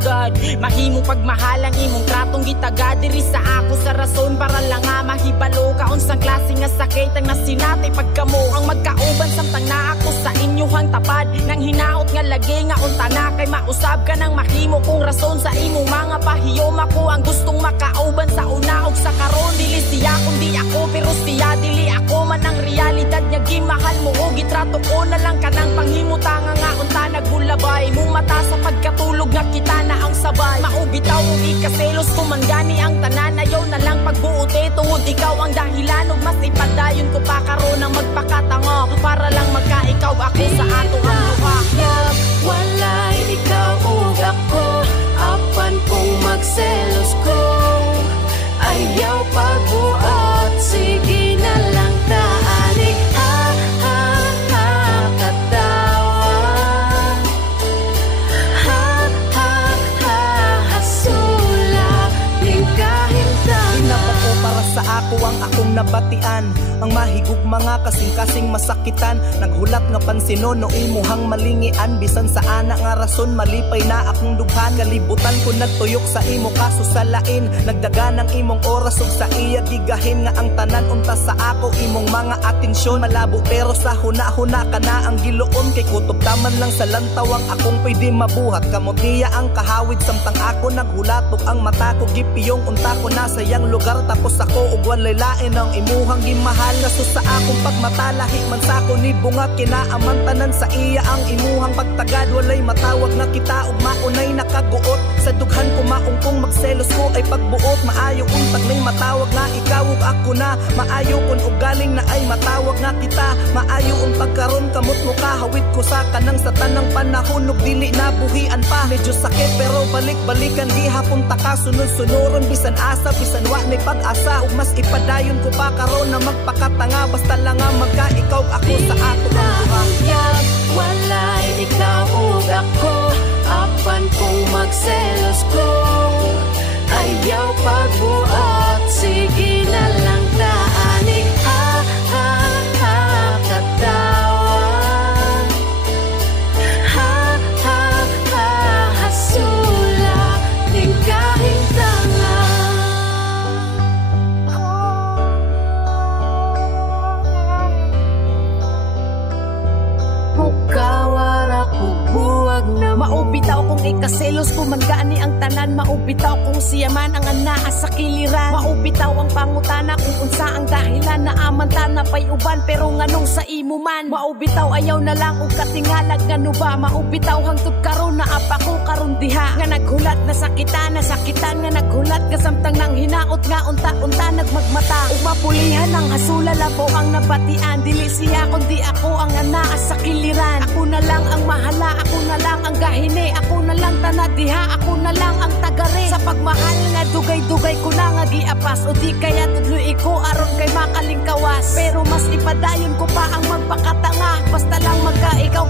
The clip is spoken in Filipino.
agad. Mahimong pagmahalang imong tratong gitaga diri sa ako sa rason para lang nga mahibalo ka unsang klase nga sakit ang nasinati pagkamo ang magkauban samtang na ako sa inyohang tapad nang hinaot nga lagi nga unta na kay mausab ka nang mahimo kung rason sa imong mga pahiyom. Ako ang gustong makauban sa una og sa karon dili siya kundi ako pero siya dili ako man ang realidad niya gimahal mo o gitrato ko na lang kanang panghimutanga nga unta nagulabay mo mata sa pagkatulog nga kita na ang sabay maubitaw og ikaselos ko man gani ang tanan ayaw na lang pagbuote tungod ikaw ang dahilan ug mas ipadayon ko pa karon ang magpakatanga para lang magkaikaw ako sa ato ang duha. Walay ikaw ug ako apan kung magselos ko ayaw pagbuot sige na lang taanik sa ako ang akong nabatian ang mahigug mga kasing-kasing masakitan naghulat nga pansino no imuhang malingian bisan sa ana nga rason malipay na akong dughan kalibutan ko nagtuyok sa imo kaso sa lain nagdagan ang imong oras ug sa iya gigahin nga ang tanan unta sa ako imong mga atensyon malabo pero sa huna-huna ka na ang giluon kay kutob taman lang sa lantaw ang akong pwede mabuhat kamot niya ang kahawid samtang ako naghulat ug ang mata ko gipiyong unta ko na sayang lugar tapos ako ug walay lain ang imuhang gimahal kaso sa akong pagmatalahi man sa ako ni bunga kinaamantanan sa iya ang imuhang pagtagad walay matawag na kita ug maunay nakaguot sa dughan ko maungkong magselos ko ay pagbuot maayo untag nay matawag nga ikaw ug ako na maayo kun og galing na ay matawag nga kita maayo ang pagkaron kamot mo kahawid ko sa kanang sa tanang panahon ug dili na buhian pa medyo sakit pero balik-balikan gihapon ta ka sunod-sunuron bisan asa bisan wa nay pag-asa ug mas ipadayon ko pa karon na magpakatanga basta lang nga magkaikaw ako sa ato ang duha. Walay ikaw ug ako apan kung magselos ko ayaw pagbuot sige na lang taanik katawan hasula ning kahintanga. Maubitaw kung ikaselos ko man gani ang tanan maubitaw kung siya man ang anaa sa kiliran maubitaw ang pangutana kung unsa ang dahilan na amantana pay uban pero nganong sa imo man maubitaw ayaw na lang og katingalag ngano ba maubitaw hangtod karon na apa ko karon diha nga naghulat na sakitan nga naghulat ka samtang nang hinaot nga unta-unta nagmagmata ug mapulihan ang hasula labo ang nabatian dili siya kundi ako ang anaa sa kiliran ako na lang ang mahala ako na lang ang gahini ako na lang tanadiha ako na lang ang tagare sa pagmahal nga dugay-dugay ko na nga giapas o di kaya tudloy ko aron kay makalingkawas pero mas ipadayon ko pa ang magpakatanga basta lang magkaikaw